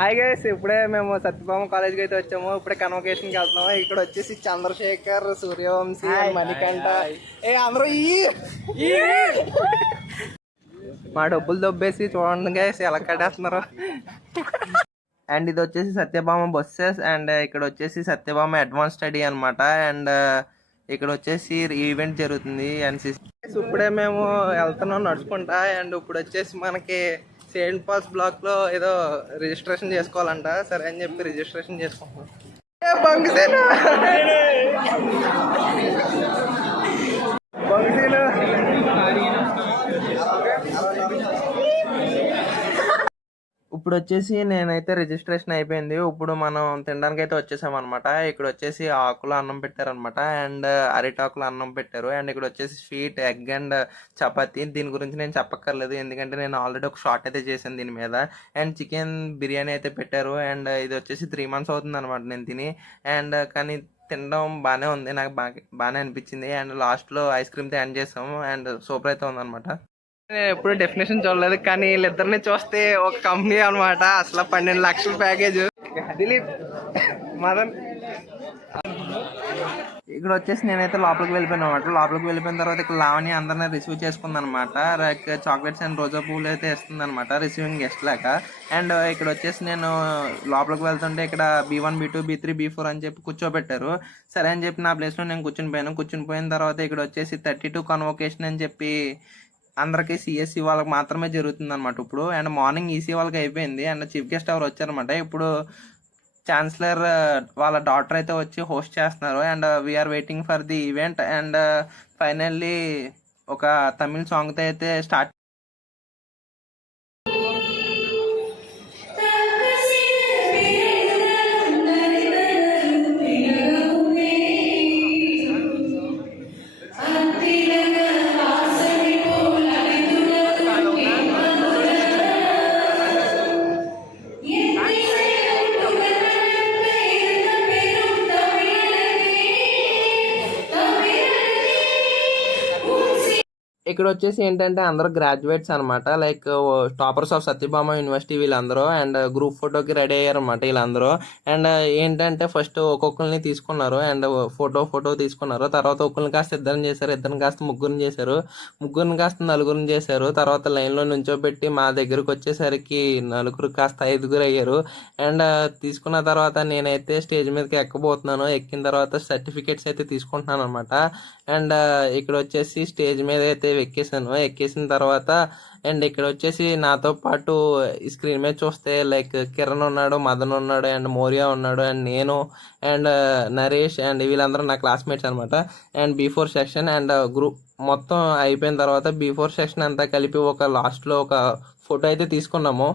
Hi guys, ఇప్పుడే మేము సత్యభామ కాలేజ్కి అయితే వచ్చాము. ఇప్పుడే కన్వకేషన్కి వెళ్తున్నాము. ఇక్కడ వచ్చేసి చంద్రశేఖర్, సూర్యవంశీ, మణికంఠ అందరూ మా డబ్బులు దొబ్బేసి చూడండి గైస్ ఎలా కట్టేస్తున్నారు. అండ్ ఇది వచ్చేసి సత్యభామ బస్సెస్. అండ్ ఇక్కడ వచ్చేసి సత్యభామ అడ్వాన్స్ స్టడీ అనమాట. అండ్ ఇక్కడ వచ్చేసి ఈవెంట్ జరుగుతుంది ఎన్సిసి. ఇప్పుడే మేము వెళ్తున్నాం నడుచుకుంటా. అండ్ ఇప్పుడు వచ్చేసి మనకి సెయింట్ పాల్స్ బ్లాక్ లో ఏదో రిజిస్ట్రేషన్ చేసుకోవాలంట. సరే అని చెప్పి రిజిస్ట్రేషన్ చేసుకుంటున్నాం. ఇప్పుడు వచ్చేసి నేనైతే రిజిస్ట్రేషన్ అయిపోయింది. ఇప్పుడు మనం తినడానికి అయితే వచ్చేసాం అనమాట. ఇక్కడ వచ్చేసి ఆకులు అన్నం పెట్టారనమాట. అండ్ అరిటాకులు అన్నం పెట్టారు. అండ్ ఇక్కడ వచ్చేసి స్వీట్, ఎగ్ అండ్ చపాతీ. దీని గురించి నేను చెప్పక్కర్లేదు, ఎందుకంటే నేను ఆల్రెడీ ఒక షార్ట్ అయితే చేశాను దీని మీద. అండ్ చికెన్ బిర్యానీ అయితే పెట్టారు. అండ్ ఇది వచ్చేసి 3 months అవుతుంది అనమాట నేను తిని. అండ్ కానీ తినడం బాగానే ఉంది, నాకు బాగానే అనిపించింది. అండ్ లాస్ట్లో ఐస్ క్రీమ్తో ఎండ్ చేసాము. అండ్ సూపర్ అయితే ఉందన్నమాట. నేను ఎప్పుడు డెఫినేషన్ చూడలేదు, కానీ వీళ్ళిద్దరిని చూస్తే ఒక కంపెనీ అనమాట. అసలు 12 లక్షల ప్యాకేజ్. దిలీప్, మదన్. ఇక్కడ వచ్చేసి నేనైతే లోపలికి వెళ్ళిపోయాను అనమాట. లోపలికి వెళ్ళిపోయిన తర్వాత ఇక్కడ లావణి అందరినీ రిసీవ్ చేసుకుంది అనమాట. లైక్ చాక్లెట్స్ అండ్ రోజా పువ్వులు అయితే ఇస్తుంది అనమాట, రిసీవింగ్ గెస్ట్ లాక. అండ్ ఇక్కడ వచ్చేసి నేను లోపలికి వెళ్తుంటే ఇక్కడ B1, B2, B3, B4 అని చెప్పి కూర్చోబెట్టారు. సరే అని చెప్పి నా ప్లేస్లో నేను కూర్చుని పోయిన తర్వాత ఇక్కడ వచ్చేసి 32 కన్వోకేషన్ అని చెప్పి అందరికి సిఎస్సి వాళ్ళకి మాత్రమే జరుగుతుంది అనమాట ఇప్పుడు. అండ్ మార్నింగ్ ఈసీ వాళ్ళకి అయిపోయింది. అండ్ చీఫ్ గెస్ట్ ఎవరు వచ్చారనమాట. ఇప్పుడు ఛాన్సలర్ వాళ్ళ డాటర్ అయితే వచ్చి హోస్ట్ చేస్తున్నారు. And we are waiting for the event. And finally ఒక తమిళ్ సాంగ్తో అయితే స్టార్ట్. ఇక్కడ వచ్చేసి ఏంటంటే అందరూ గ్రాడ్యుయేట్స్ అనమాట, like toppers of Satyabhama university వీళ్ళందరూ. అండ్ గ్రూప్ ఫోటోకి రెడీ అయ్యారనమాట వీళ్ళందరూ. అండ్ ఏంటంటే ఫస్ట్ ఒక్కొక్కరిని తీసుకున్నారు. అండ్ ఫోటో తీసుకున్నారు. తర్వాత ఒక్కరిని కాస్త ఇద్దరిని చేశారు, ఇద్దరిని కాస్త ముగ్గురిని చేశారు, ముగ్గురిని కాస్త నలుగురిని చేశారు. తర్వాత లైన్లో నుంచోబెట్టి మా దగ్గరకు వచ్చేసరికి నలుగురు కాస్త 5గురు అయ్యారు. అండ్ తీసుకున్న తర్వాత నేనైతే స్టేజ్ మీదకి ఎక్కబోతున్నాను. ఎక్కిన తర్వాత సర్టిఫికేట్స్ అయితే తీసుకుంటున్నాను అనమాట. అండ్ ఇక్కడ వచ్చేసి స్టేజ్ మీద అయితే ఎక్కేసిన తర్వాత అండ్ ఇక్కడ వచ్చేసి నాతో పాటు స్క్రీన్ మీద చూస్తే లైక్ కిరణ్ ఉన్నాడు, మదన్ ఉన్నాడు, అండ్ మౌర్య ఉన్నాడు, అండ్ నేను, అండ్ నరేష్, అండ్ వీళ్ళందరూ నా క్లాస్మేట్స్ అనమాట. And B4 section and group మొత్తం అయిపోయిన తర్వాత B4 సెక్షన్ అంతా కలిపి ఒక లాస్ట్లో ఒక ఫోటో అయితే తీసుకున్నాము.